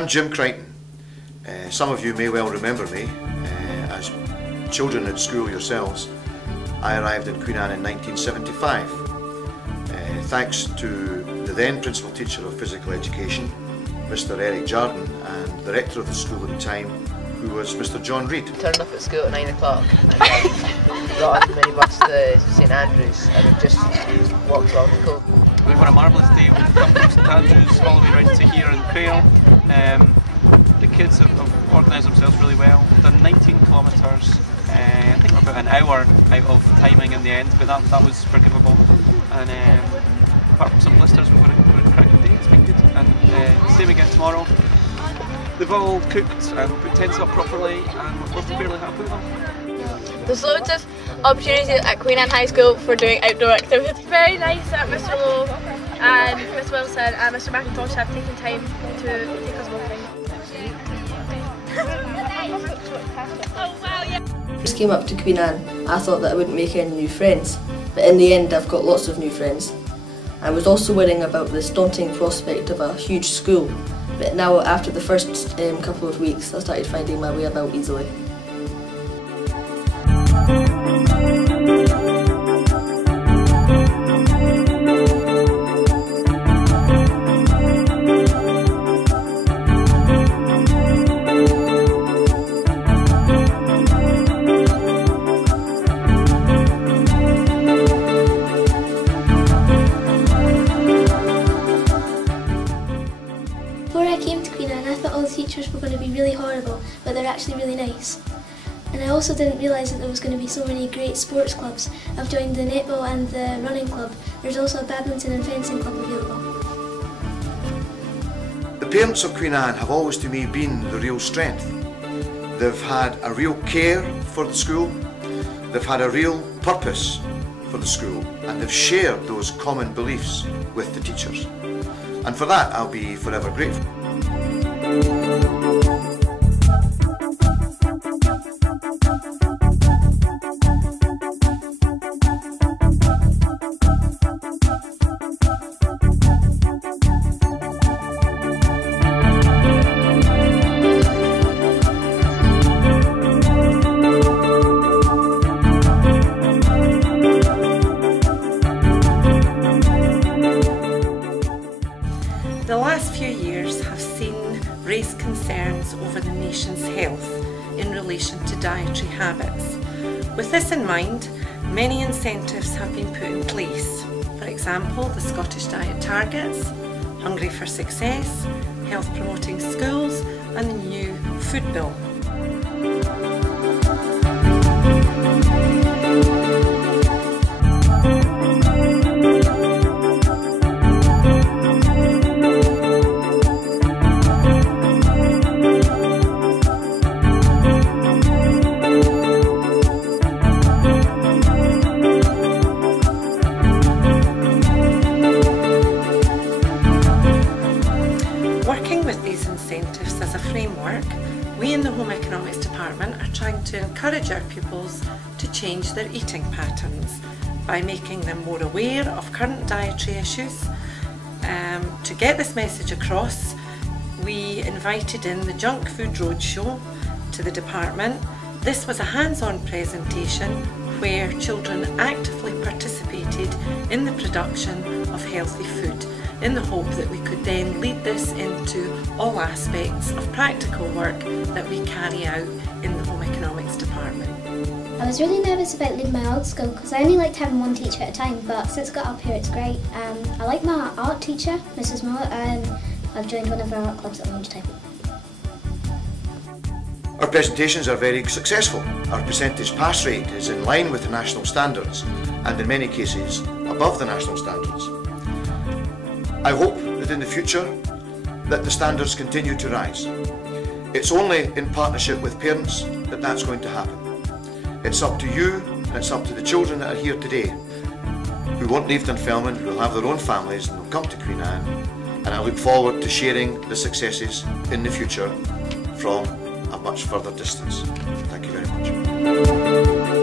I'm Jim Crichton. Some of you may well remember me. As children at school yourselves, I arrived in Queen Anne in 1975. Thanks to the then principal teacher of physical education, Mr. Eric Jardine, and the rector of the school at the time, who was Mr. John Reid. Turned up at school at 9 o'clock and got on the minibus to St Andrews, and we just walked along the coast. We've had a marvellous day. We've come from St Andrews all the way round to here in Crail. The kids have organised themselves really well. We've done 19 kilometres. I think we're about an hour out of timing in the end, but that was forgivable. And apart from some blisters, we've had a cracking day. It's been good. And same again tomorrow. They've all cooked and put tents up properly, and we're fairly happy with them. There's loads of opportunities at Queen Anne High School for doing outdoor activities. Very nice that Mr. Lowe and Mr. Wilson and Mr. McIntosh have taken time to take us walking. Oh wow, yeah. First came up to Queen Anne, I thought that I wouldn't make any new friends, but in the end I've got lots of new friends. I was also worrying about this daunting prospect of a huge school, but now after the first couple of weeks I started finding my way about easily. Before I came to Queen Anne, I thought all the teachers were going to be really horrible, but they're actually really nice. And I also didn't realise that there was going to be so many great sports clubs. I've joined the netball and the running club. There's also a badminton and fencing club available. The parents of Queen Anne have always to me been the real strength. They've had a real care for the school, they've had a real purpose for the school, and they've shared those common beliefs with the teachers. And for that I'll be forever grateful. The last few years have seen raised concerns over the nation's health in relation to dietary habits. With this in mind, many incentives have been put in place. For example, the Scottish Diet Targets, Hungry for Success, Health Promoting Schools, and the new Food Bill. Working with these incentives as a framework, we in the Home Economics Department are trying to encourage our pupils to change their eating patterns by making them more aware of current dietary issues. To get this message across, we invited in the Junk Food Roadshow to the department. This was a hands-on presentation where children actively participated in the production of healthy food, in the hope that we could then lead this into all aspects of practical work that we carry out in the Home Economics Department. I was really nervous about leaving my old school because I only liked having one teacher at a time, but since I got up here it's great. I like my art teacher, Mrs Moore, and I've joined one of our art clubs at lunchtime. Our presentations are very successful. Our percentage pass rate is in line with the national standards, and in many cases above the national standards. I hope that in the future that the standards continue to rise. It's only in partnership with parents that that's going to happen. It's up to you and it's up to the children that are here today who won't leave Dunfermline, who will have their own families and will come to Queen Anne, and I look forward to sharing the successes in the future from a much further distance. Thank you very much.